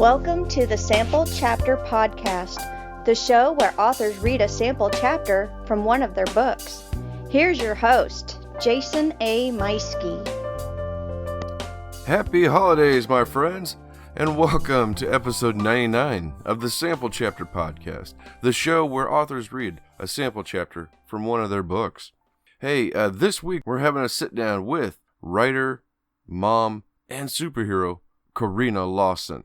Welcome to the Sample Chapter Podcast, the show where authors read a sample chapter from one of their books. Here's your host, Jason A. Meiske. Happy holidays, my friends, and welcome to episode 99 of the Sample Chapter Podcast, the show where authors read a sample chapter from one of their books. Hey, this week we're having a sit-down with writer, mom, and superhero Corrina Lawson.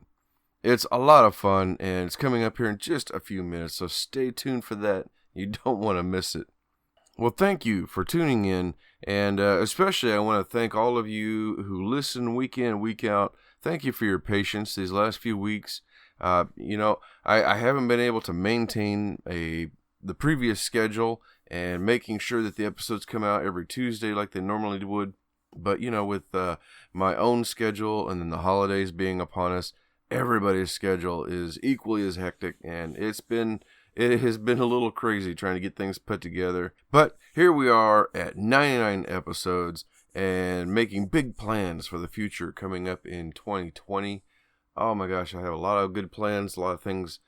It's a lot of fun, and it's coming up here in just a few minutes, so stay tuned for that. You don't want to miss it. Well, thank you for tuning in, and especially I want to thank all of you who listen week in, week out. Thank you for your patience these last few weeks. I haven't been able to maintain the previous schedule and making sure that the episodes come out every Tuesday like they normally would. But, with my own schedule and then the holidays being upon us, everybody's schedule is equally as hectic, and it has been a little crazy trying to get things put together. But here we are at 99 episodes and making big plans for the future coming up in 2020. Oh my gosh, I have a lot of good plans, a lot of things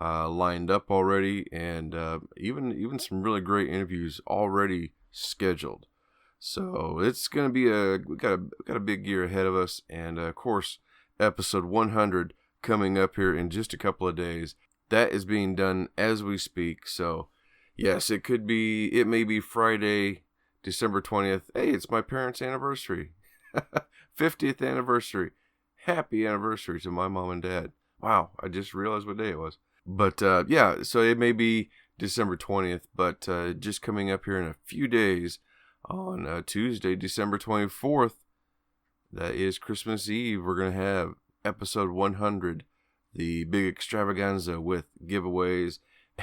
lined up already, and even some really great interviews already scheduled. So it's going to be we got a big year ahead of us, and of course, episode 100 coming up here in just a couple of days. That is being done as we speak. So yes, it may be Friday, December 20th. Hey, it's my parents' anniversary. 50th anniversary. Happy anniversary to my mom and dad. Wow, I just realized what day it was. But so it may be December 20th, but just coming up here in a few days on Tuesday, December 24th, that is Christmas Eve, we're going to have episode 100, the big extravaganza with giveaways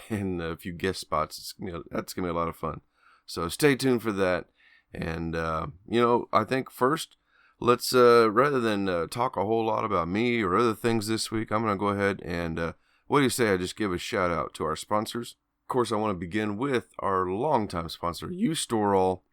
and a few guest spots. That's going to be a lot of fun. So stay tuned for that. And, I think first, let's, rather than talk a whole lot about me or other things this week, I'm going to go ahead and, what do you say I just give a shout out to our sponsors? Of course, I want to begin with our longtime sponsor, U-Sto-All.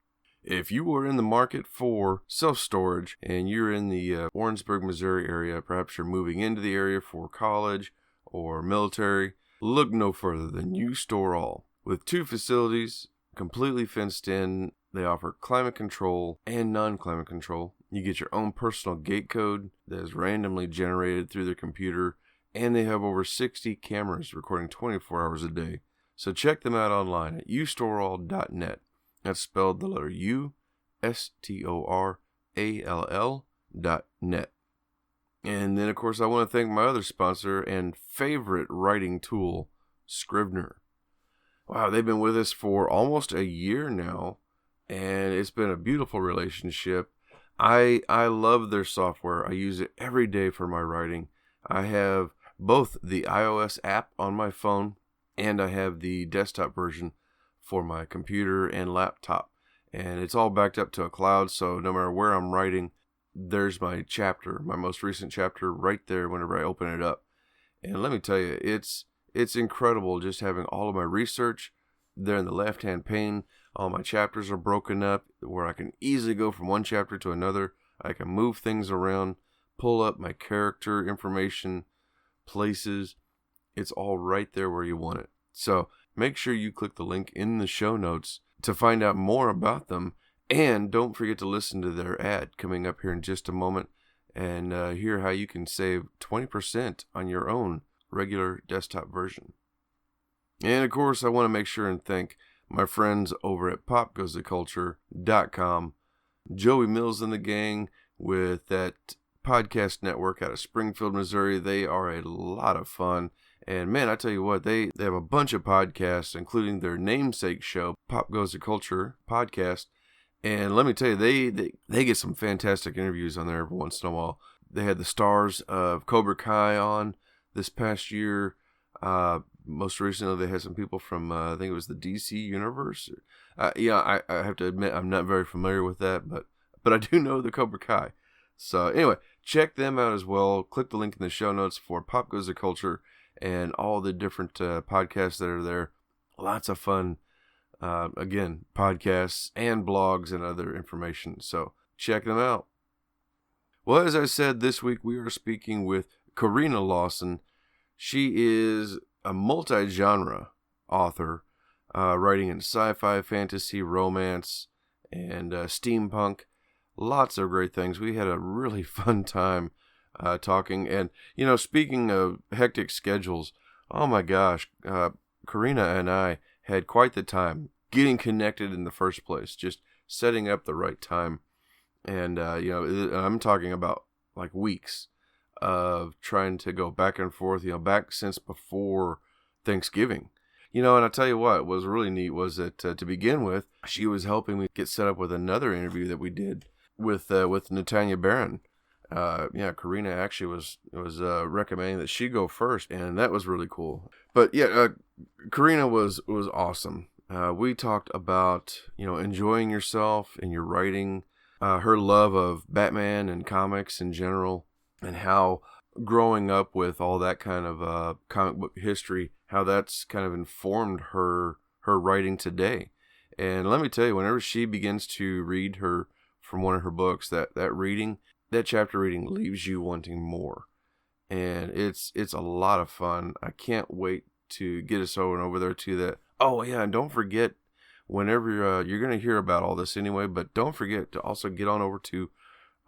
If you are in the market for self-storage and you're in the Warrensburg, Missouri area, perhaps you're moving into the area for college or military, look no further than U-Sto-All. With 2 facilities, completely fenced in, they offer climate control and non-climate control. You get your own personal gate code that is randomly generated through their computer, and they have over 60 cameras recording 24 hours a day. So check them out online at U-Sto-All.net. That's spelled the letter U-S-T-O-R-A-L-L.net. And then, of course, I want to thank my other sponsor and favorite writing tool, Scrivener. Wow, they've been with us for almost a year now, and it's been a beautiful relationship. I love their software. I use it every day for my writing. I have both the iOS app on my phone, and I have the desktop version for my computer and laptop, and it's all backed up to a cloud, so no matter where I'm writing, there's my chapter, my most recent chapter right there whenever I open it up. And let me tell you, it's incredible just having all of my research there in the left hand pane. All my chapters are broken up where I can easily go from one chapter to another. I can move things around, pull up my character information, places. It's all right there where you want it. So make sure you click the link in the show notes to find out more about them. And don't forget to listen to their ad coming up here in just a moment and hear how you can save 20% on your own regular desktop version. And of course, I want to make sure and thank my friends over at popgoestheculture.com. Joey Mills and the gang with that podcast network out of Springfield, Missouri. They are a lot of fun. And man, I tell you what, they have a bunch of podcasts, including their namesake show, Pop Goes the Culture podcast. And let me tell you, they get some fantastic interviews on there every once in a while. They had the stars of Cobra Kai on this past year. Most recently, they had some people from, I think it was the DC universe. I have to admit, I'm not very familiar with that, but I do know the Cobra Kai. So anyway, check them out as well. Click the link in the show notes for Pop Goes the Culture and all the different podcasts that are there. Lots of fun, again, podcasts and blogs and other information. So check them out. Well, as I said, this week we are speaking with Corrina Lawson. She is a multi-genre author, writing in sci-fi, fantasy, romance, and steampunk. Lots of great things. We had a really fun time talking. And, speaking of hectic schedules, oh my gosh, Corrina and I had quite the time getting connected in the first place, just setting up the right time. And, I'm talking about like weeks of trying to go back and forth, back since before Thanksgiving. And I tell you what was really neat was that to begin with, she was helping me get set up with another interview that we did with Natanya Barron. Corrina actually was recommending that she go first, and that was really cool. But yeah, Corrina was awesome. We talked about enjoying yourself in your writing, her love of Batman and comics in general, and how growing up with all that kind of comic book history, how that's kind of informed her writing today. And let me tell you, whenever she begins to read from one of her books, that chapter reading leaves you wanting more. And it's a lot of fun. I can't wait to get us over there to that. Oh yeah, and don't forget, whenever you're going to hear about all this anyway, but don't forget to also get on over to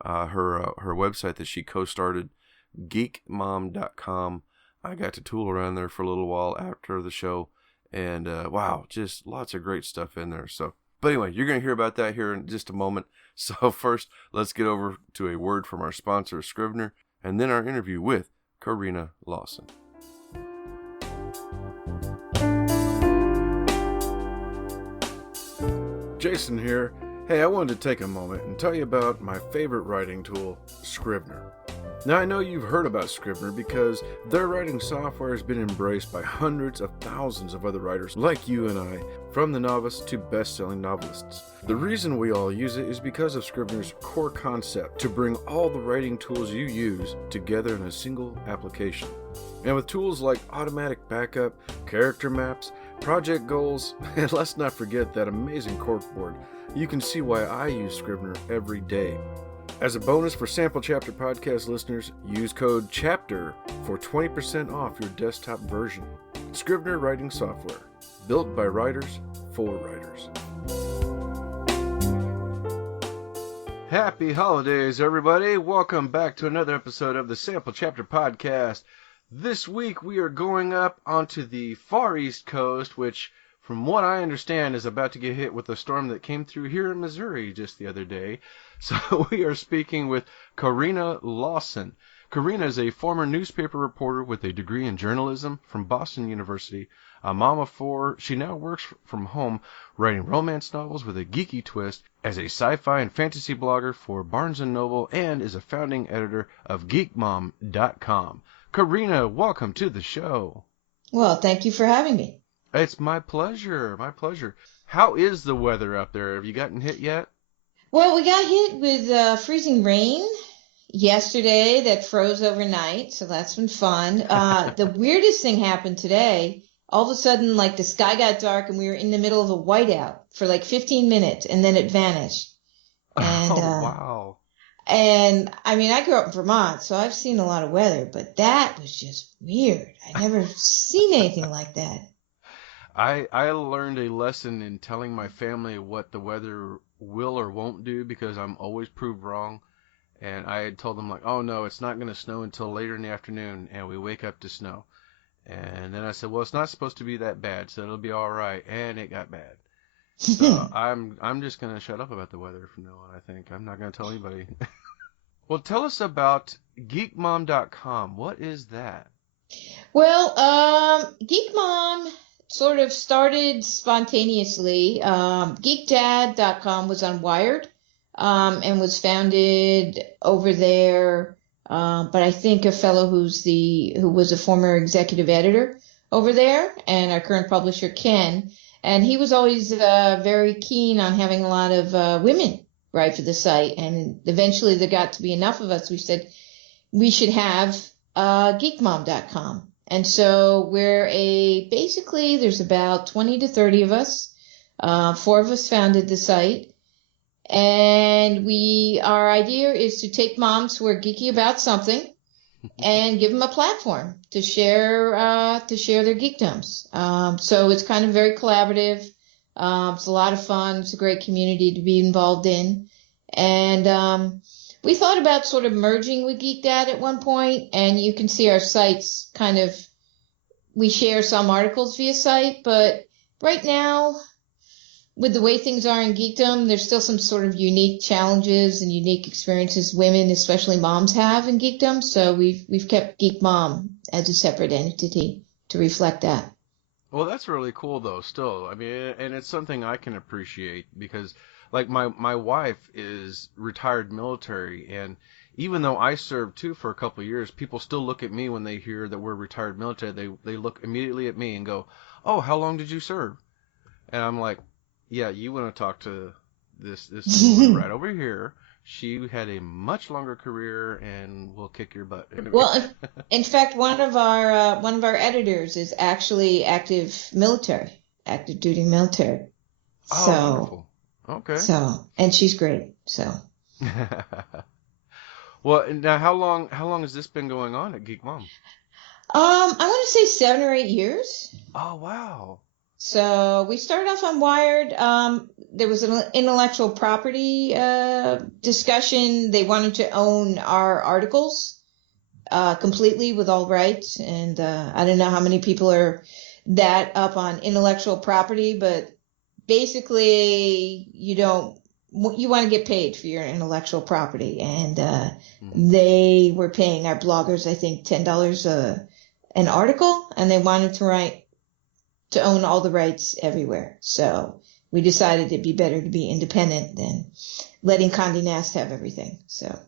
her website that she co-started, geekmom.com. I got to tool around there for a little while after the show, and wow, just lots of great stuff in there. So, but anyway, you're going to hear about that here in just a moment. So first, let's get over to a word from our sponsor, Scrivener, and then our interview with Corrina Lawson. Jason here. Hey, I wanted to take a moment and tell you about my favorite writing tool, Scrivener. Now, I know you've heard about Scrivener because their writing software has been embraced by hundreds of thousands of other writers like you and I, from the novice to best-selling novelists. The reason we all use it is because of Scrivener's core concept to bring all the writing tools you use together in a single application. And with tools like automatic backup, character maps, project goals, and let's not forget that amazing corkboard, you can see why I use Scrivener every day. As a bonus for Sample Chapter Podcast listeners, use code CHAPTER for 20% off your desktop version. Scrivener writing software, built by writers for writers. Happy holidays, everybody. Welcome back to another episode of the Sample Chapter Podcast. This week we are going up onto the far east coast, which, from what I understand, is about to get hit with a storm that came through here in Missouri just the other day. So we are speaking with Corrina Lawson. Corrina is a former newspaper reporter with a degree in journalism from Boston University. A mom of four, she now works from home writing romance novels with a geeky twist as a sci-fi and fantasy blogger for Barnes & Noble and is a founding editor of geekmom.com. Corrina, welcome to the show. Well, thank you for having me. It's my pleasure. My pleasure. How is the weather up there? Have you gotten hit yet? Well, we got hit with freezing rain yesterday that froze overnight, so that's been fun. The weirdest thing happened today. All of a sudden, like, the sky got dark and we were in the middle of a whiteout for like 15 minutes, and then it vanished. And, wow. And, I mean, I grew up in Vermont, so I've seen a lot of weather, but that was just weird. I never seen anything like that. I learned a lesson in telling my family what the weather will or won't do because I'm always proved wrong. And I had told them, like, oh, no, it's not going to snow until later in the afternoon, and we wake up to snow. And then I said, well, it's not supposed to be that bad, so it'll be all right. And it got bad. So I'm just going to shut up about the weather from now on, I think. I'm not going to tell anybody. Well, tell us about geekmom.com. What is that? Well, Geek Mom sort of started spontaneously. Geekdad.com was on Wired and was founded over there, but I think a fellow who was a former executive editor over there, and our current publisher, Ken, and he was always very keen on having a lot of women write for the site, and eventually there got to be enough of us. We said we should have geekmom.com. And so basically there's about 20 to 30 of us. 4 of us founded the site. And our idea is to take moms who are geeky about something and give them a platform to share their geekdoms. So it's kind of very collaborative. It's a lot of fun. It's a great community to be involved in. And we thought about sort of merging with Geek Dad at one point, and you can see our sites kind of, we share some articles via site, but right now, with the way things are in geekdom, there's still some sort of unique challenges and unique experiences women, especially moms, have in geekdom. So we've kept Geek Mom as a separate entity to reflect that. Well, that's really cool, though, still. I mean, and it's something I can appreciate because, like, my wife is retired military, and even though I served, too, for a couple of years, people still look at me when they hear that we're retired military. They look immediately at me and go, "Oh, how long did you serve?" And I'm like, "Yeah, you want to talk to this woman right over here. She had a much longer career and will kick your butt." Anyway. Well, in fact, one of our editors is actually active duty military. Oh, So, wonderful. Okay. So, and she's great. So. Well, now how long has this been going on at Geek Mom? I want to say 7 or 8 years. Oh, wow. So we started off on Wired. There was an intellectual property discussion. They wanted to own our articles completely with all rights. And I don't know how many people are that up on intellectual property, but basically you want to get paid for your intellectual property. And they were paying our bloggers, I think, $10 an article, and they wanted to own all the rights everywhere. So we decided it'd be better to be independent than letting Condé Nast have everything. So.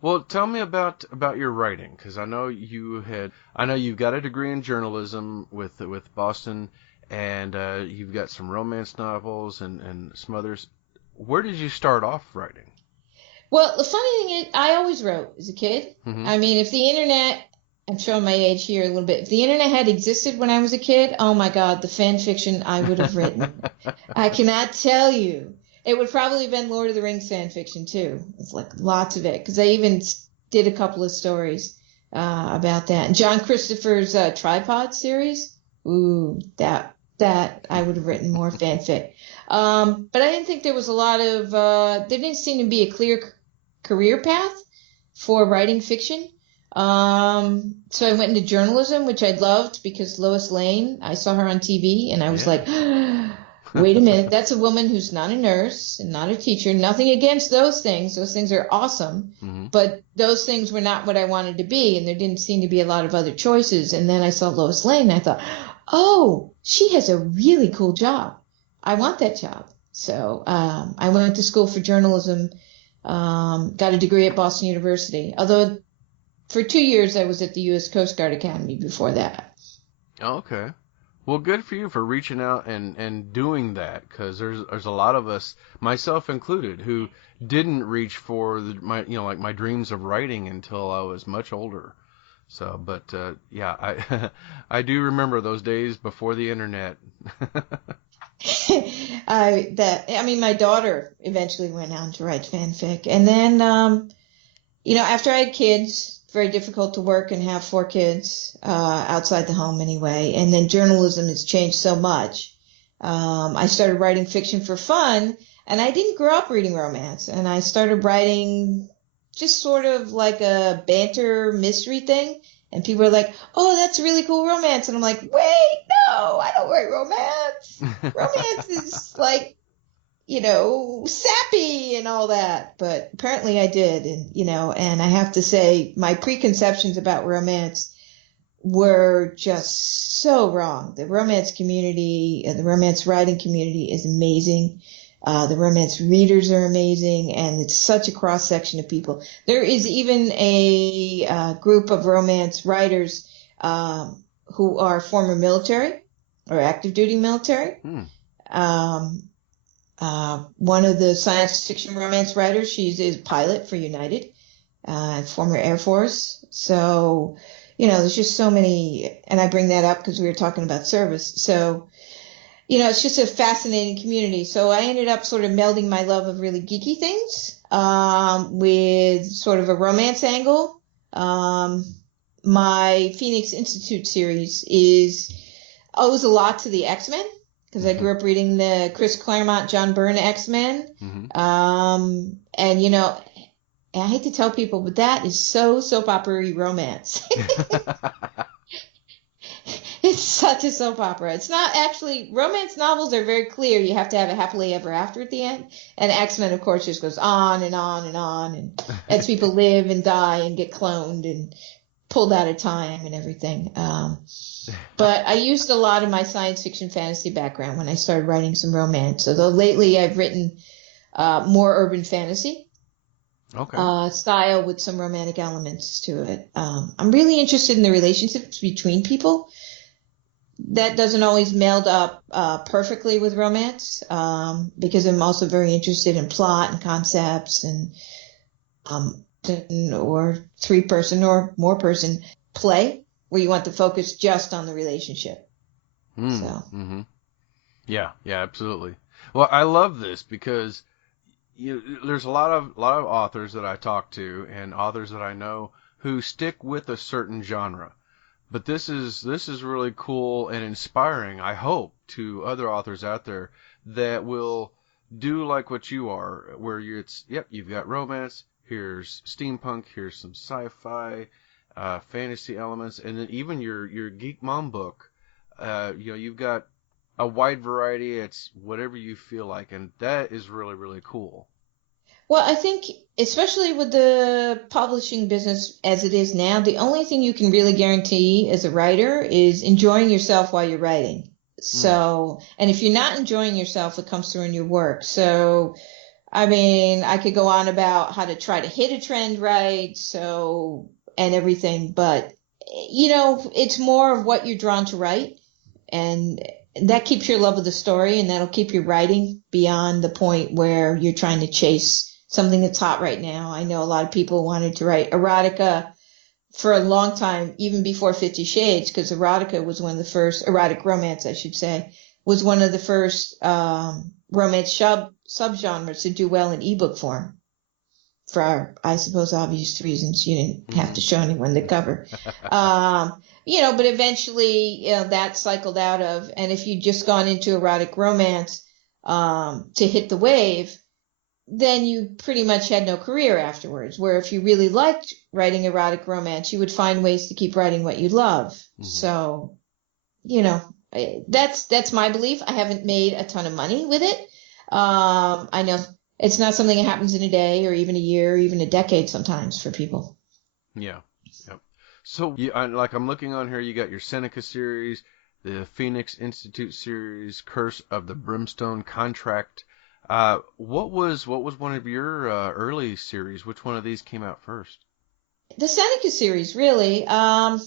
Well, tell me about your writing, because I know you've got a degree in journalism with Boston, and you've got some romance novels and some others. Where did you start off writing? Well, the funny thing is, I always wrote as a kid. Mm-hmm. I mean, if the internet, I'm showing my age here a little bit. If the internet had existed when I was a kid, oh my God, the fan fiction I would have written. I cannot tell you. It would probably have been Lord of the Rings fan fiction too. It's like lots of it, because I even did a couple of stories about that. And John Christopher's Tripod series, ooh, that I would have written more fanfic. But I didn't think there was a lot of, there didn't seem to be a clear career path for writing fiction. So I went into journalism, which I loved because Lois Lane, I saw her on TV and I was like, wait a minute, that's a woman who's not a nurse and not a teacher. Nothing against those things. Those things are awesome. Mm-hmm. But those things were not what I wanted to be. And there didn't seem to be a lot of other choices. And then I saw Lois Lane and I thought, oh, she has a really cool job. I want that job. So I went to school for journalism, got a degree at Boston University. Although for 2 years I was at the U.S. Coast Guard Academy before that. Okay. Well, good for you for reaching out and doing that, because there's a lot of us, myself included, who didn't reach for my dreams of writing until I was much older. So, but yeah, I do remember those days before the internet. My daughter eventually went on to write fanfic, and then after I had kids. Very difficult to work and have 4 kids outside the home anyway. And then journalism has changed so much. I started writing fiction for fun, and I didn't grow up reading romance. And I started writing just sort of like a banter mystery thing. And people are like, oh, that's a really cool romance. And I'm like, wait, no, I don't write romance. Romance is like, sappy and all that, but apparently I did. And I have to say my preconceptions about romance were just so wrong. The romance community, the romance writing community is amazing. The romance readers are amazing, and it's such a cross section of people. There is even a group of romance writers who are former military or active duty military. One of the science fiction romance writers, she's a pilot for United, former Air Force. So, there's just so many, and I bring that up because we were talking about service. So, it's just a fascinating community. So I ended up sort of melding my love of really geeky things with sort of a romance angle. My Phoenix Institute series owes a lot to the X-Men, because I grew up reading the Chris Claremont, John Byrne X-Men. And, you know, I hate to tell people, but that is so soap opera-y romance. It's such a soap opera. It's not actually, romance novels are very clear. You have to have a happily ever after at the end. And X-Men, of course, just goes on and on and on. And as people live and die and get cloned and pulled out of time and everything. But I used a lot of my science fiction fantasy background when I started writing some romance. Although lately I've written more urban fantasy style with some romantic elements to it. I'm really interested in the relationships between people. That doesn't always meld up perfectly with romance, because I'm also very interested in plot and concepts and or 3-person or more person play where you want to focus just on the relationship. Yeah, absolutely. Well, I love this because there's a lot of authors that I talk to and authors that I know who stick with a certain genre. But this is really cool and inspiring, I hope, to other authors out there that will do like what you are, where you've got romance, here's steampunk, here's some sci-fi, fantasy elements, and then even your Geek Mom book, you've got a wide variety. It's whatever you feel like, and that is really, really cool. Well, I think, especially with the publishing business as it is now, the only thing you can really guarantee as a writer is enjoying yourself while you're writing. So, and if you're not enjoying yourself, it comes through in your work. So, I mean, I could go on about how to try to hit a trend right, and everything, but, it's more of what you're drawn to write, and that keeps your love of the story, and that'll keep you writing beyond the point where you're trying to chase something that's hot right now. I know a lot of people wanted to write erotica for a long time, even before 50 Shades, because erotica was one of the first, erotic romance, I should say, was one of the first romance subgenres to do well in ebook form. For, I suppose, obvious reasons. You didn't have to show anyone the cover. But eventually, that cycled out of, and if you'd just gone into erotic romance to hit the wave, then you pretty much had no career afterwards. Where if you really liked writing erotic romance, you would find ways to keep writing what you love. So, that's my belief. I haven't made a ton of money with it. I know it's not something that happens in a day or even a year or even a decade sometimes for people. Yeah. Yep. So, I'm looking on here, you got your Seneca series, the Phoenix Institute series, Curse of the Brimstone Contract. What was one of your early series? Which one of these came out first? The Seneca series, really. I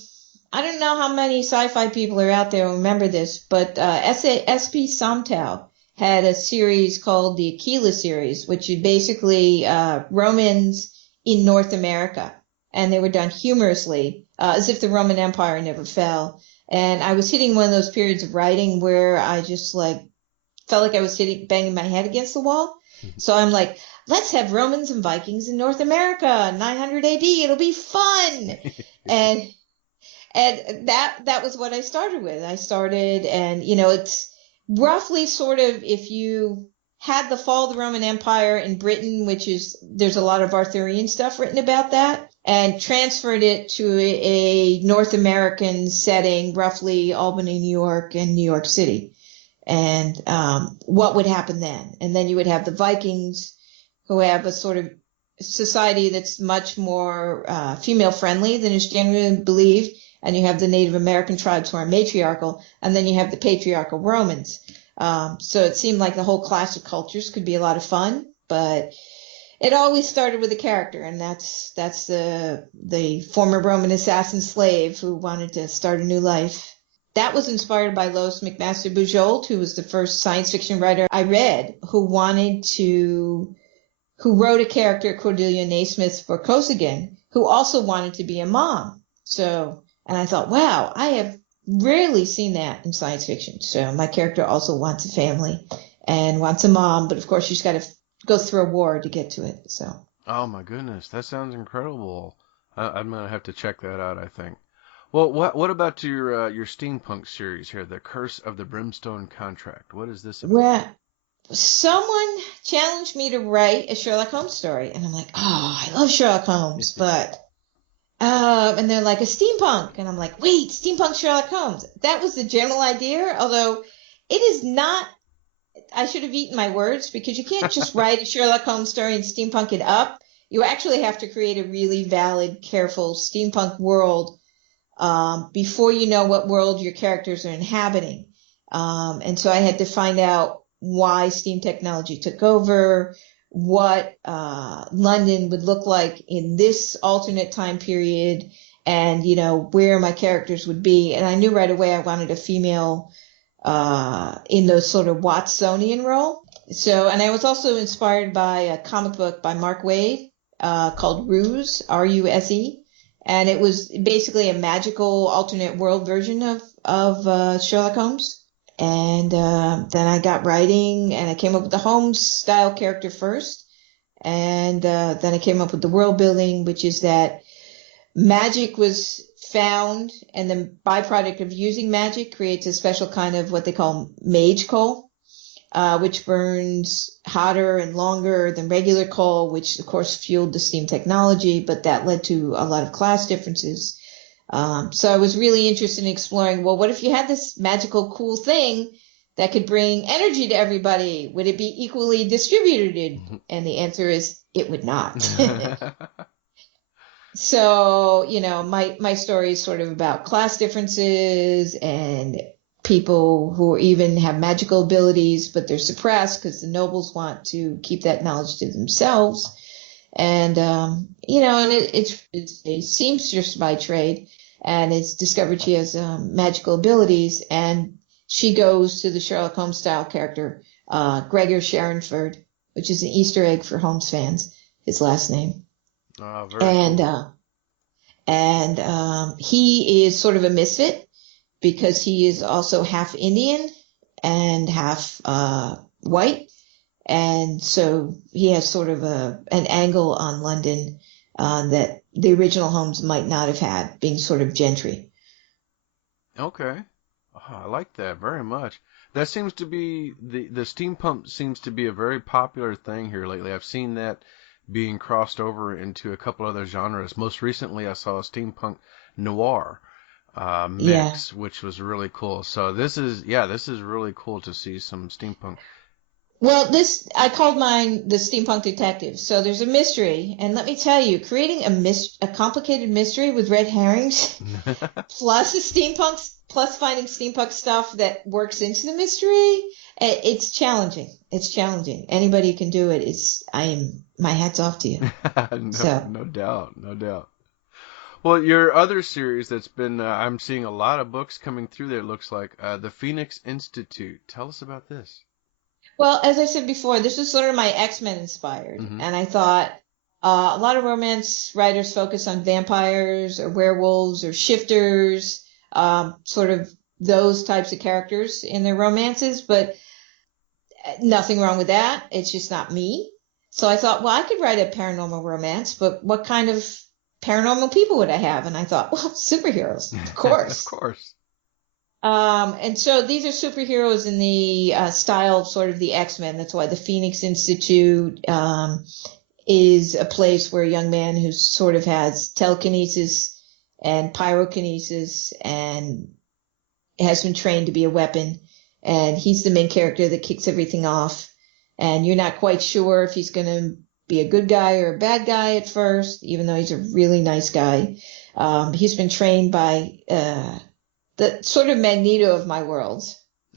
don't know how many sci-fi people are out there who remember this, but S.P. Somtow had a series called the Aquila series, which is basically Romans in North America. And they were done humorously, as if the Roman Empire never fell. And I was hitting one of those periods of writing where I just felt like I was banging my head against the wall. So I'm like, let's have Romans and Vikings in North America, 900 AD. It'll be fun. and that was what I started with. And it's roughly sort of, if you had the fall of the Roman Empire in Britain, there's a lot of Arthurian stuff written about that, and transferred it to a North American setting, roughly Albany, New York, and New York City. And what would happen then? And then you would have the Vikings, who have a sort of society that's much more female-friendly than is generally believed. And you have the Native American tribes who are matriarchal. And then you have the patriarchal Romans. So it seemed like the whole clash of cultures could be a lot of fun. But it always started with a character. And that's the former Roman assassin slave who wanted to start a new life. That was inspired by Lois McMaster Bujold, who was the first science fiction writer I read, who wrote a character, Cordelia Naismith, for Kosygin, who also wanted to be a mom. And I thought, wow, I have rarely seen that in science fiction. So my character also wants a family and wants a mom, but of course she's got to go through a war to get to it. So. Oh my goodness, that sounds incredible. I'm gonna have to check that out, I think. Well, what about your steampunk series here, The Curse of the Brimstone Contract? What is this about? Well, someone challenged me to write a Sherlock Holmes story, and I'm like, oh, I love Sherlock Holmes, but and they're like a steampunk, and I'm like, wait, steampunk Sherlock Holmes. That was the general idea, although it is not. I should have eaten my words, because you can't just write a Sherlock Holmes story and steampunk it up. You actually have to create a really valid, careful steampunk world before you know what world your characters are inhabiting. And so I had to find out why steam technology took over, what London would look like in this alternate time period, and, where my characters would be. And I knew right away I wanted a female in the sort of Watsonian role. So, and I was also inspired by a comic book by Mark Waid called Ruse, R-U-S-E. And it was basically a magical alternate world version of Sherlock Holmes. And then I got writing, and I came up with the Holmes style character first. And then I came up with the world building, which is that magic was found, and the byproduct of using magic creates a special kind of what they call mage coal, which burns hotter and longer than regular coal, which of course fueled the steam technology, but that led to a lot of class differences. So I was really interested in exploring, well, what if you had this magical cool thing that could bring energy to everybody? Would it be equally distributed? And the answer is it would not. So, my story is sort of about class differences and people who even have magical abilities, but they're suppressed because the nobles want to keep that knowledge to themselves. And, and it's a seamstress by trade, and it's discovered she has magical abilities, and she goes to the Sherlock Holmes style character, Gregor Sharonford, which is an Easter egg for Holmes fans, his last name. Oh, very cool. And he is sort of a misfit because he is also half Indian and half white. And so he has sort of an angle on London that the original Holmes might not have had, being sort of gentry. Okay. Oh, I like that very much. That seems to be the steampunk seems to be a very popular thing here lately. I've seen that being crossed over into a couple other genres. Most recently, I saw a steampunk noir mix, which was really cool. So this is really cool to see some steampunk. Well, I called mine the Steampunk Detective. So there's a mystery, and let me tell you, creating a complicated mystery with red herrings, plus finding steampunk stuff that works into the mystery, it's challenging. It's challenging. Anybody can do it. My hat's off to you. No doubt. Well, your other series that's been, I'm seeing a lot of books coming through there, it looks like, The Phoenix Institute. Tell us about this. Well, as I said before, this is sort of my X-Men inspired. Mm-hmm. And I thought a lot of romance writers focus on vampires or werewolves or shifters, sort of those types of characters in their romances, but nothing wrong with that. It's just not me. So I thought, well, I could write a paranormal romance, but what kind of paranormal people would I have? And I thought, well, superheroes, of course. Of course. And so these are superheroes in the style of sort of the X-Men. That's why the Phoenix Institute is a place where a young man who sort of has telekinesis and pyrokinesis and has been trained to be a weapon. And he's the main character that kicks everything off. And you're not quite sure if he's going to be a good guy or a bad guy at first, even though he's a really nice guy. He's been trained by the sort of Magneto of my world.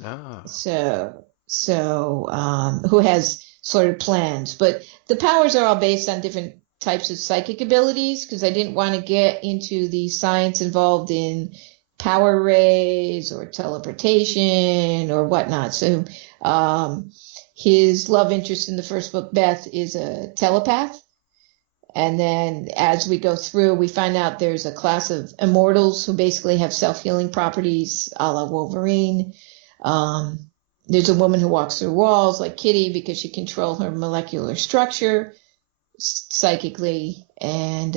Ah. So who has sort of plans. But the powers are all based on different types of psychic abilities, because I didn't want to get into the science involved in power rays or teleportation or whatnot. So his love interest in the first book, Beth, is a telepath. And then as we go through, we find out there's a class of immortals who basically have self-healing properties a la Wolverine. There's a woman who walks through walls like Kitty because she controls her molecular structure psychically. And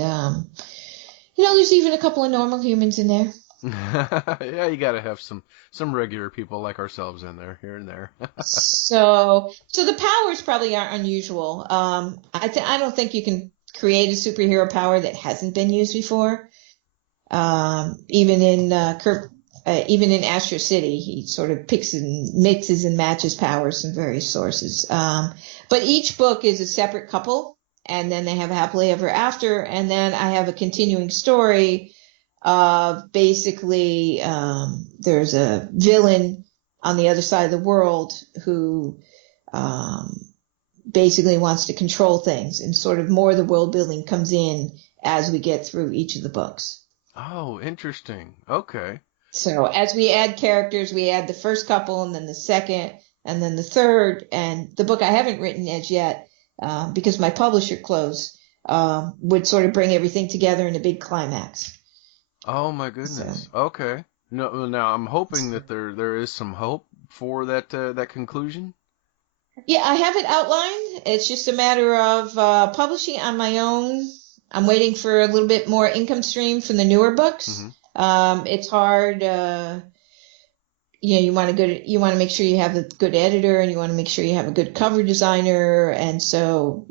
There's even a couple of normal humans in there. Yeah, you got to have some regular people like ourselves in there, here and there. So the powers probably aren't unusual. I don't think you can create a superhero power that hasn't been used before. Even in Astro City, he sort of picks and mixes and matches powers from various sources. But each book is a separate couple, and then they have a happily ever after, and then I have a continuing story of basically there's a villain on the other side of the world who basically wants to control things, and sort of more of the world building comes in as we get through each of the books. Oh, interesting. Okay. So as we add characters, we add the first couple and then the second and then the third, and the book I haven't written as yet because my publisher closed would sort of bring everything together in a big climax. Oh my goodness. So, okay. No, now I'm hoping that there is some hope for that conclusion. Yeah, I have it outlined. It's just a matter of publishing on my own. I'm waiting for a little bit more income stream from the newer books. Mm-hmm. It's hard. You want to make sure you have a good editor, and you want to make sure you have a good cover designer, and so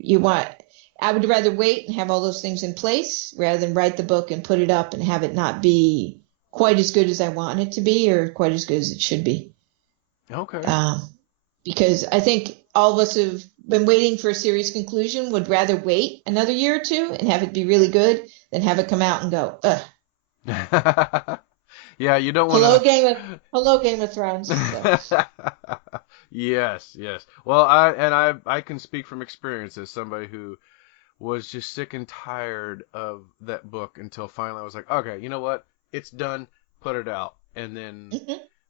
I would rather wait and have all those things in place rather than write the book and put it up and have it not be quite as good as I want it to be or quite as good as it should be. Okay. Because I think all of us who've been waiting for a series conclusion would rather wait another year or two and have it be really good than have it come out and go, ugh. Yeah, you don't want to. Hello, Game of Thrones. So. Yes. Well, I can speak from experience as somebody who was just sick and tired of that book until finally I was like, okay, you know what? It's done. Put it out. And then,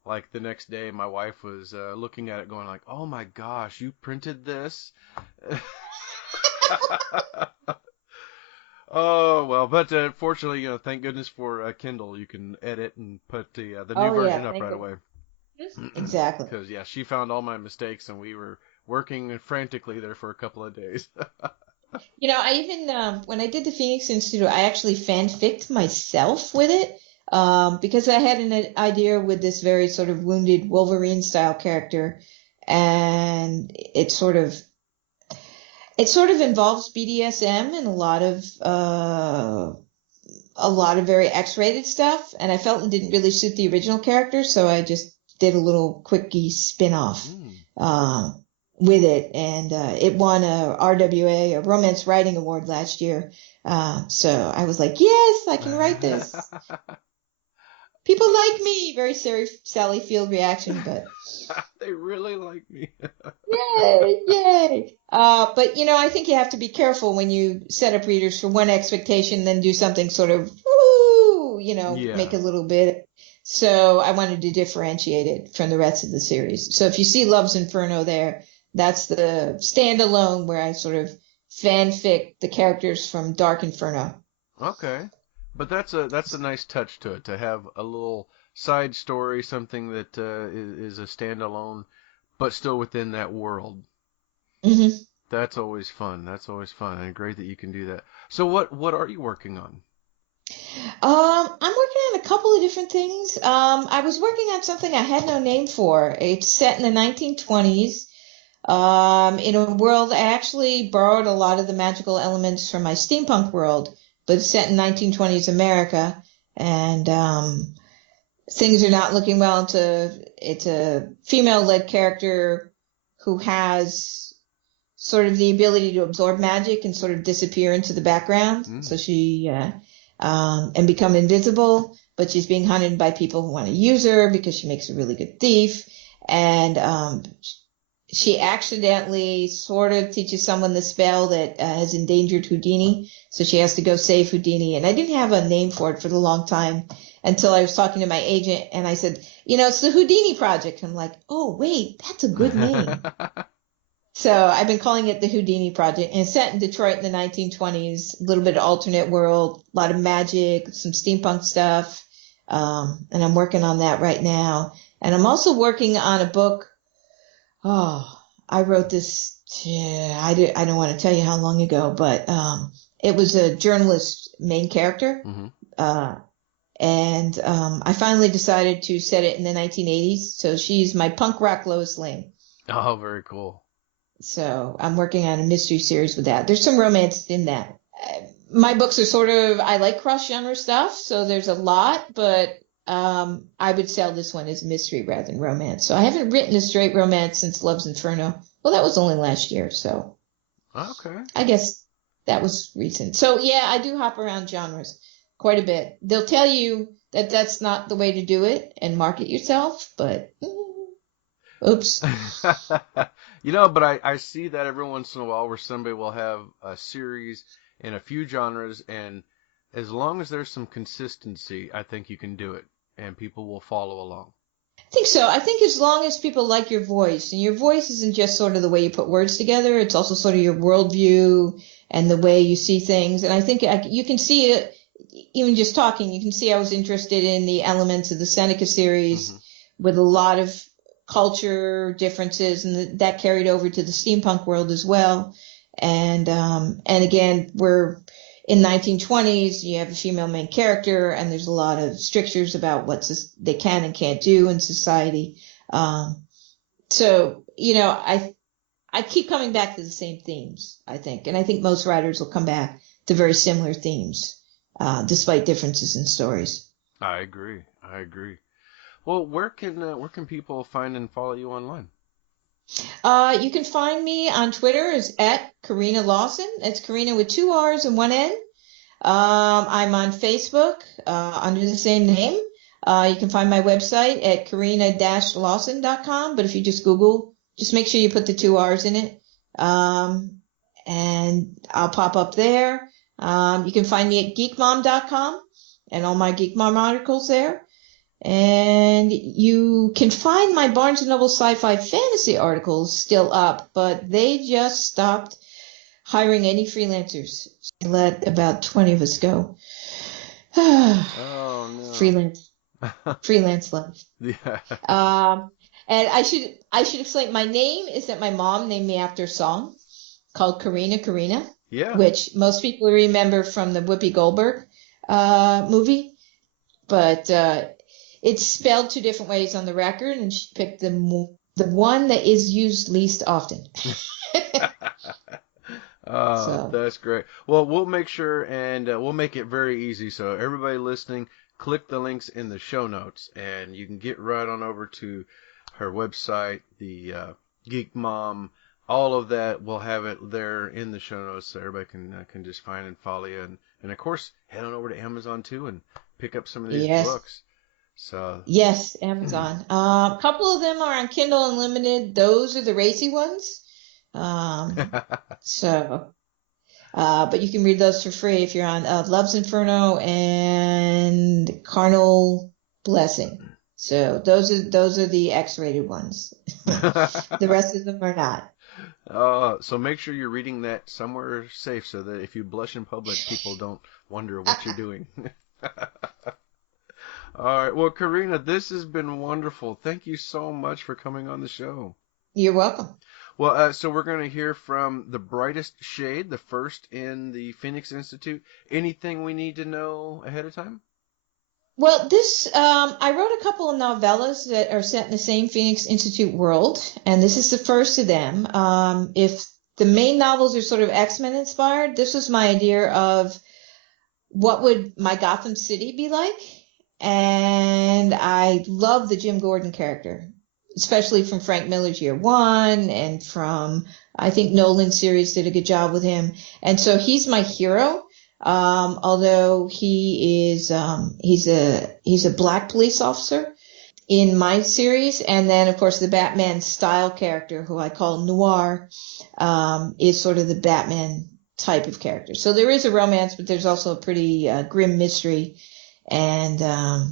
like the next day, my wife was looking at it, going like, "Oh my gosh, you printed this?" Oh well, but fortunately, thank goodness for Kindle. You can edit and put the new version up right away. Exactly. Because she found all my mistakes, and we were working frantically there for a couple of days. I even when I did the Phoenix Institute, I actually fanficked myself with it because I had an idea with this very sort of wounded Wolverine style character, and it sort of involves BDSM and a lot of very X-rated stuff, and I felt it didn't really suit the original character, so I just did a little quickie spin-off with it, and it won a RWA, a Romance Writing Award last year. So I was like, yes, I can write this. People like me. Very Sally Field reaction, but they really like me. Yay. But I think you have to be careful when you set up readers for one expectation, then do something sort of make a little bit. So I wanted to differentiate it from the rest of the series. So if you see Love's Inferno there, that's the standalone where I sort of fanfic the characters from Dark Inferno. Okay. But that's a nice touch to it, to have a little side story, something that is a standalone, but still within that world. Mm-hmm. That's always fun. And great that you can do that. So what are you working on? I'm working on a couple of different things. I was working on something I had no name for. It's set in the 1920s. In a world, I actually borrowed a lot of the magical elements from my steampunk world, but it's set in 1920s America, and things are not looking well. It's a female-led character who has sort of the ability to absorb magic and sort of disappear into the background. So she and become invisible, but she's being hunted by people who want to use her because she makes a really good thief, and she accidentally sort of teaches someone the spell that has endangered Houdini, so she has to go save Houdini. And I didn't have a name for it for a long time until I was talking to my agent, and I said, it's the Houdini Project. I'm like, oh, wait, that's a good name. So I've been calling it the Houdini Project, and it's set in Detroit in the 1920s, a little bit of alternate world, a lot of magic, some steampunk stuff, and I'm working on that right now. And I'm also working on a book. I wrote this, I don't want to tell you how long ago, but it was a journalist main character. And I finally decided to set it in the 1980s. So she's my punk rock Lois Lane. Oh, very cool. So I'm working on a mystery series with that. There's some romance in that. My books are sort of, I like cross-genre stuff, so there's a lot, but I would sell this one as a mystery rather than romance. So I haven't written a straight romance since Love's Inferno. Well, that was only last year, so Okay. I guess that was recent. So yeah, I do hop around genres quite a bit. They'll tell you that that's not the way to do it and market yourself, but oops. But I see that every once in a while where somebody will have a series in a few genres, and as long as there's some consistency, I think you can do it, and people will follow along. I think so. I think as long as people like your voice, and your voice isn't just sort of the way you put words together, it's also sort of your worldview and the way you see things. And I think you can see it, even just talking, you can see I was interested in the elements of the Seneca series with a lot of culture differences, and that carried over to the steampunk world as well. And again, we're in 1920s, you have a female main character, and there's a lot of strictures about what they can and can't do in society. So, I keep coming back to the same themes, I think. And I think most writers will come back to very similar themes, despite differences in stories. I agree. Well, where can people find and follow you online? You can find me on Twitter as at Corrina Lawson. It's Corrina with 2 R's and 1 N. I'm on Facebook under the same name. You can find my website at corrina-lawson.com. But if you just Google, just make sure you put the 2 R's in it. And I'll pop up there. You can find me at geekmom.com and all my Geek Mom articles there. And you can find my Barnes & Noble sci-fi fantasy articles still up, but they just stopped hiring any freelancers. They let about 20 of us go. Oh, no. Freelance life. Yeah. And I should explain, my name is that my mom named me after a song called Corrina, Yeah. which most people remember from the Whoopi Goldberg movie. But it's spelled 2 different ways on the record, and she picked the one that is used least often. So. That's great. Well, we'll make sure, and we'll make it very easy. So everybody listening, click the links in the show notes, and you can get right on over to her website, the Geek Mom. All of that, we'll have it there in the show notes, so everybody can just find and follow you. And of course, head on over to Amazon too and pick up some of these books. So yes, Amazon. A couple of them are on Kindle Unlimited. Those are the racy ones. But you can read those for free if you're on Love's Inferno and Carnal Blessing. So those are the X-rated ones. The rest of them are not. So make sure you're reading that somewhere safe so that if you blush in public, people don't wonder what you're doing. All right. Well, Corrina, this has been wonderful. Thank you so much for coming on the show. You're welcome. Well, so we're going to hear from the Brightest Shade, the first in the Phoenix Institute. Anything we need to know ahead of time? Well, I wrote a couple of novellas that are set in the same Phoenix Institute world, and this is the first of them. If the main novels are sort of X-Men inspired, this was my idea of what would my Gotham City be like? And I love the Jim Gordon character, especially from Frank Miller's Year One, and from, I think Nolan's series did a good job with him. And so he's my hero. Although he's a black police officer in my series. And then of course the Batman style character, who I call Noir, is sort of the Batman type of character. So there is a romance, but there's also a pretty grim mystery. And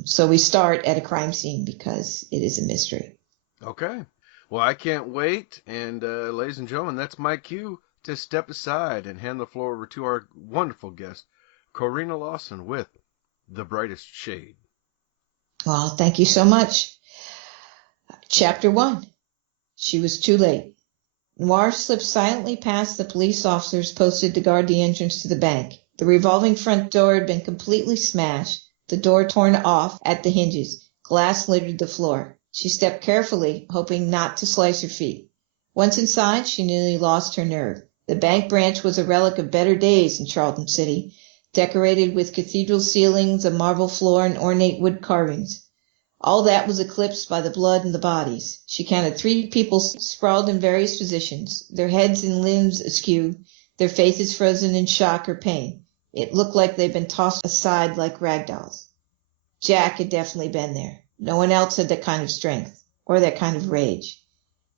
so we start at a crime scene because it is a mystery. Okay. Well, I can't wait. And ladies and gentlemen, that's my cue to step aside and hand the floor over to our wonderful guest, Corrina Lawson, with The Brightest Shade. Well, thank you so much. Chapter 1. She was too late. Noir slipped silently past the police officers posted to guard the entrance to the bank. The revolving front door had been completely smashed, the door torn off at the hinges. Glass littered the floor. She stepped carefully, hoping not to slice her feet. Once inside, she nearly lost her nerve. The bank branch was a relic of better days in Charlton City, decorated with cathedral ceilings, a marble floor, and ornate wood carvings. All that was eclipsed by the blood and the bodies. She counted 3 people sprawled in various positions, their heads and limbs askew, their faces frozen in shock or pain. It looked like they'd been tossed aside like rag dolls. Jack had definitely been there. No one else had that kind of strength, or that kind of rage.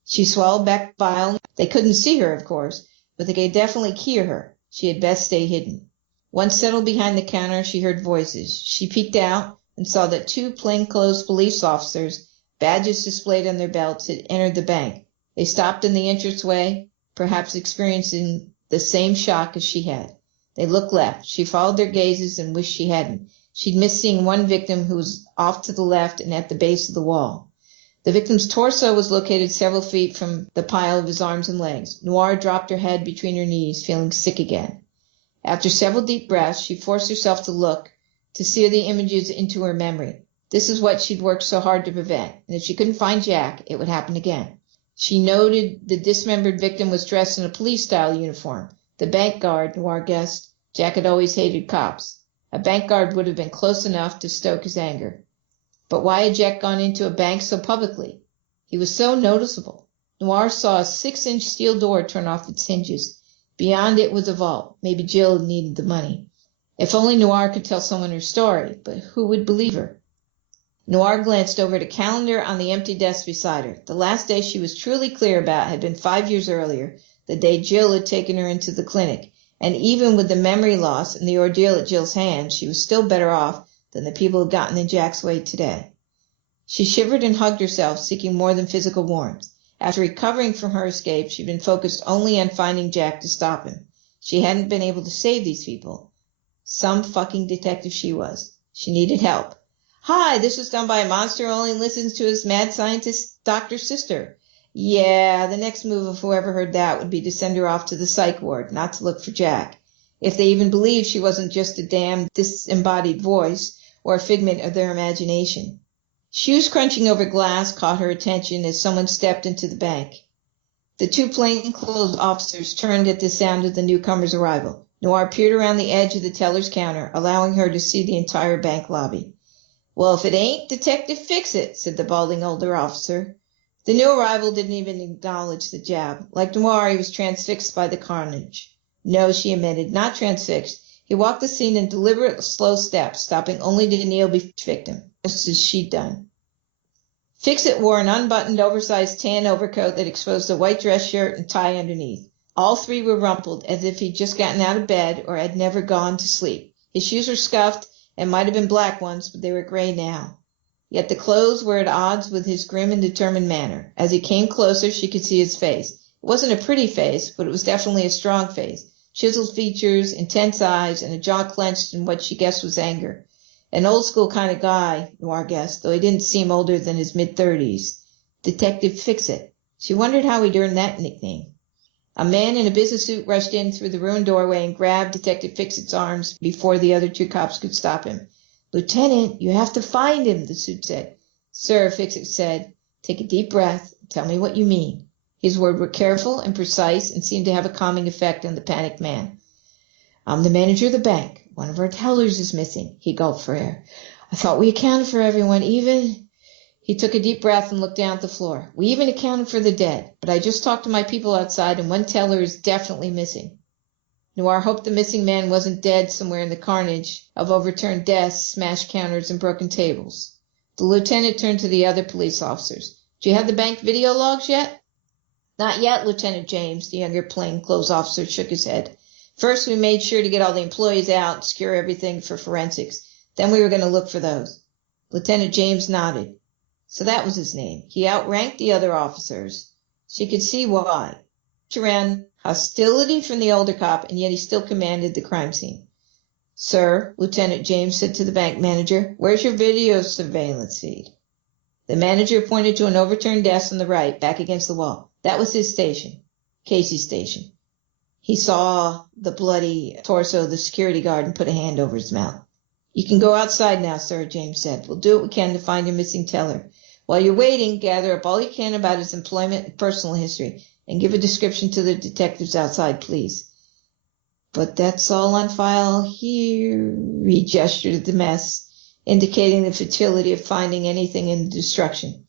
She swallowed back bile. They couldn't see her, of course, but they could definitely hear her. She had best stay hidden. Once settled behind the counter, she heard voices. She peeked out and saw that 2 plainclothes police officers, badges displayed on their belts, had entered the bank. They stopped in the entranceway, perhaps experiencing the same shock as she had. They looked left. She followed their gazes and wished she hadn't. She'd missed seeing one victim who was off to the left and at the base of the wall. The victim's torso was located several feet from the pile of his arms and legs. Noir dropped her head between her knees, feeling sick again. After several deep breaths, she forced herself to look, to sear the images into her memory. This is what she'd worked so hard to prevent, and if she couldn't find Jack, it would happen again. She noted the dismembered victim was dressed in a police-style uniform. The bank guard, Noir guessed. Jack had always hated cops. A bank guard would have been close enough to stoke his anger. But why had Jack gone into a bank so publicly? He was so noticeable. Noir saw a 6-inch steel door turn off its hinges. Beyond it was a vault. Maybe Jill needed the money. If only Noir could tell someone her story, but who would believe her? Noir glanced over at a calendar on the empty desk beside her. The last day she was truly clear about had been 5 years earlier, the day Jill had taken her into the clinic. And even with the memory loss and the ordeal at Jill's hands, she was still better off than the people who had gotten in Jack's way today. She shivered and hugged herself, seeking more than physical warmth. After recovering from her escape, she'd been focused only on finding Jack to stop him. She hadn't been able to save these people. Some fucking detective she was. She needed help. Hi, this was done by a monster who only listens to his mad scientist doctor's sister. Yeah, the next move of whoever heard that would be to send her off to the psych ward, not to look for Jack. If they even believed she wasn't just a damned disembodied voice or a figment of their imagination. Shoes crunching over glass caught her attention as someone stepped into the bank. The 2 plainclothes officers turned at the sound of the newcomer's arrival. Noir peered around the edge of the teller's counter, allowing her to see the entire bank lobby. Well, if it ain't Detective Fix-It, said the balding older officer. The new arrival didn't even acknowledge the jab. Like Noir, he was transfixed by the carnage. No, she admitted, not transfixed. He walked the scene in deliberate, slow steps, stopping only to kneel before his victim, just as she'd done. Fix-It wore an unbuttoned, oversized tan overcoat that exposed a white dress shirt and tie underneath. All 3 were rumpled, as if he'd just gotten out of bed or had never gone to sleep. His shoes were scuffed and might have been black once, but they were gray now. Yet the clothes were at odds with his grim and determined manner. As he came closer, she could see his face. It wasn't a pretty face, but it was definitely a strong face. Chiseled features, intense eyes, and a jaw clenched in what she guessed was anger. An old-school kind of guy, Noir guessed, though he didn't seem older than his mid-30s. Detective Fix-It. She wondered how he'd earned that nickname. A man in a business suit rushed in through the ruined doorway and grabbed Detective Fix-It's arms before the other 2 cops could stop him. Lieutenant, you have to find him, the suit said. Sir, Fix-It said, take a deep breath and tell me what you mean. His words were careful and precise and seemed to have a calming effect on the panicked man. I'm the manager of the bank. One of our tellers is missing. He gulped for air. I thought we accounted for everyone, even... He took a deep breath and looked down at the floor. We even accounted for the dead, but I just talked to my people outside and one teller is definitely missing. Noir hoped the missing man wasn't dead somewhere in the carnage of overturned desks, smashed counters, and broken tables. The lieutenant turned to the other police officers. Do you have the bank video logs yet? Not yet, Lieutenant James, the younger plainclothes officer shook his head. First, we made sure to get all the employees out and secure everything for forensics. Then we were going to look for those. Lieutenant James nodded. So that was his name. He outranked the other officers. She could see why. Around hostility from the older cop, and yet he still commanded the crime scene. Sir, Lieutenant James said to the bank manager, where's your video surveillance feed? The manager pointed to an overturned desk on the right, back against the wall. That was his station. Casey's station. He saw the bloody torso of the security guard and put a hand over his mouth. "You can go outside now, sir," James said. "We'll do what we can to find your missing teller. While you're waiting, gather up all you can about his employment and personal history, and give a description to the detectives outside, please." "But that's all on file here." He gestured at the mess, indicating the futility of finding anything in the destruction.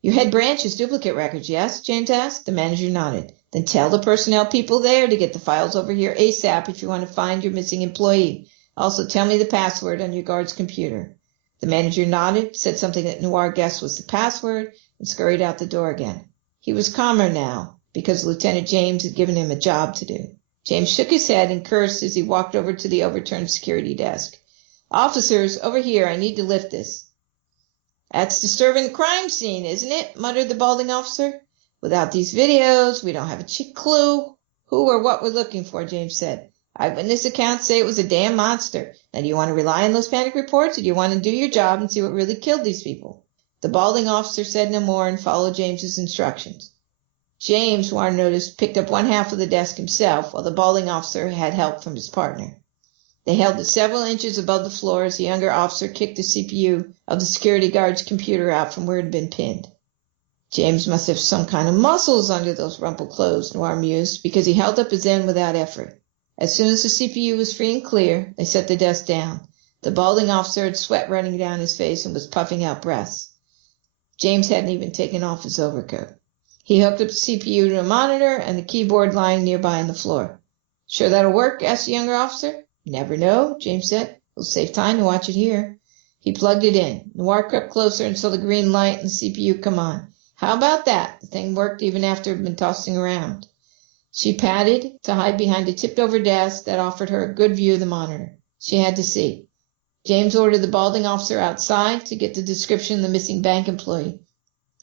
"Your head branch has duplicate records, yes?" James asked. The manager nodded. "Then tell the personnel people there to get the files over here ASAP if you want to find your missing employee. Also, tell me the password on your guard's computer." The manager nodded, said something that Noir guessed was the password, and scurried out the door again. He was calmer now, because Lieutenant James had given him a job to do. James shook his head and cursed as he walked over to the overturned security desk. "Officers, over here, I need to lift this." "That's disturbing the crime scene, isn't it?" muttered the balding officer. "Without these videos, we don't have a clue who or what we're looking for," James said. "Eyewitness accounts say it was a damn monster. Now, do you want to rely on those panic reports, or do you want to do your job and see what really killed these people?" The balding officer said no more and followed James's instructions. James, Warren noticed, picked up one half of the desk himself, while the balding officer had help from his partner. They held it several inches above the floor as the younger officer kicked the CPU of the security guard's computer out from where it had been pinned. "James must have some kind of muscles under those rumpled clothes," Noir mused, because he held up his end without effort. As soon as the CPU was free and clear, they set the desk down. The balding officer had sweat running down his face and was puffing out breaths. James hadn't even taken off his overcoat. He hooked up the CPU to a monitor and the keyboard lying nearby on the floor. "Sure that'll work?" asked the younger officer. "Never know," James said. "It'll save time to watch it here." He plugged it in. Noir crept closer and saw the green light and the CPU come on. "How about that?" The thing worked even after it had been tossing around. She patted to hide behind a tipped-over desk that offered her a good view of the monitor. She had to see. James ordered the balding officer outside to get the description of the missing bank employee.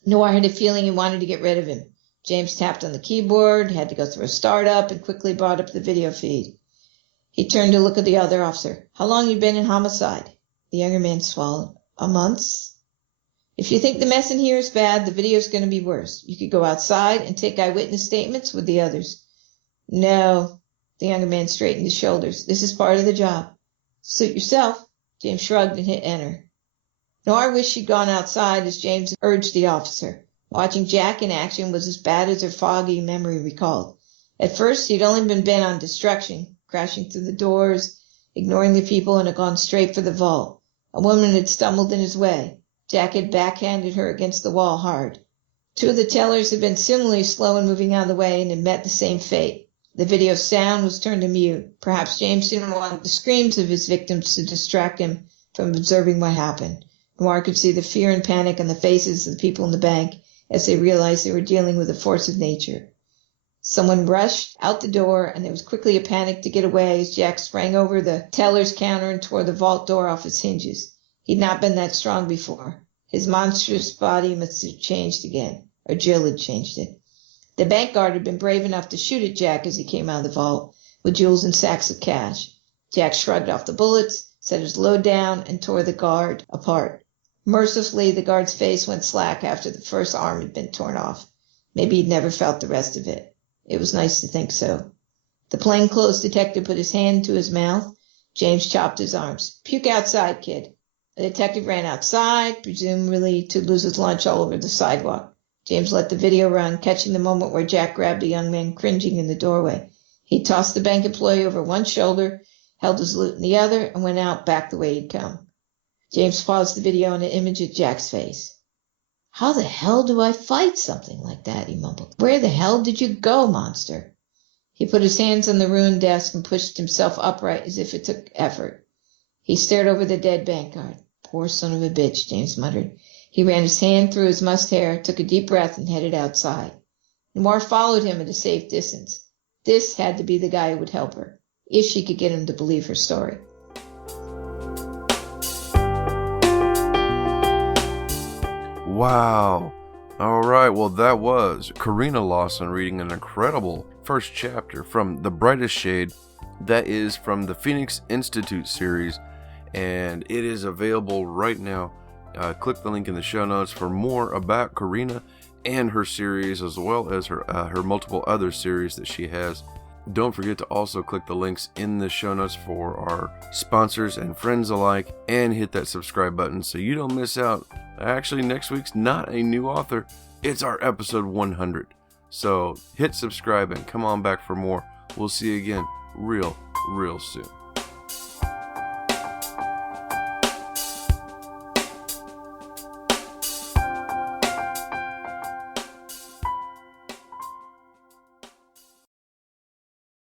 Noir had a feeling he wanted to get rid of him. James tapped on the keyboard, had to go through a startup, and quickly brought up the video feed. He turned to look at the other officer. "How long you been in homicide?" The younger man swallowed. "A month." "If you think the mess in here is bad, the video's going to be worse. You could go outside and take eyewitness statements with the others." "No." The younger man straightened his shoulders. "This is part of the job." "Suit yourself." James shrugged and hit enter. Noir wished she'd gone outside as James urged the officer. Watching Jack in action was as bad as her foggy memory recalled. At first, he'd only been bent on destruction, crashing through the doors, ignoring the people, and had gone straight for the vault. A woman had stumbled in his way. Jack had backhanded her against the wall hard. Two of the tellers had been similarly slow in moving out of the way and had met the same fate. The video sound was turned to mute. Perhaps James didn't want the screams of his victims to distract him from observing what happened. Noir could see the fear and panic on the faces of the people in the bank as they realized they were dealing with a force of nature. Someone rushed out the door, and there was quickly a panic to get away as Jack sprang over the teller's counter and tore the vault door off its hinges. He'd not been that strong before. His monstrous body must have changed again, or Jill had changed it. The bank guard had been brave enough to shoot at Jack as he came out of the vault, with jewels and sacks of cash. Jack shrugged off the bullets, set his load down, and tore the guard apart. Mercifully, the guard's face went slack after the first arm had been torn off. Maybe he'd never felt the rest of it. It was nice to think so. The plainclothes detective put his hand to his mouth. James chopped his arms. "Puke outside, kid." The detective ran outside, presumably to lose his lunch all over the sidewalk. James let the video run, catching the moment where Jack grabbed a young man cringing in the doorway. He tossed the bank employee over one shoulder, held his loot in the other, and went out back the way he'd come. James paused the video on an image of Jack's face. "How the hell do I fight something like that?" he mumbled. "Where the hell did you go, monster?" He put his hands on the ruined desk and pushed himself upright as if it took effort. He stared over the dead bank guard. "Poor son of a bitch," James muttered. He ran his hand through his mussed hair, took a deep breath, and headed outside. Noir followed him at a safe distance. This had to be the guy who would help her, if she could get him to believe her story. Wow. All right, well, that was Corrina Lawson reading an incredible first chapter from The Brightest Shade. That is from the Phoenix Institute series, and it is available right now. Click the link in the show notes for more about Corrina and her series, as well as her multiple other series that she has. Don't forget to also click the links in the show notes for our sponsors and friends alike, and hit that subscribe button so you don't miss out. Actually, next week's not a new author, it's our episode 100. So hit subscribe and come on back for more. We'll see you again real soon.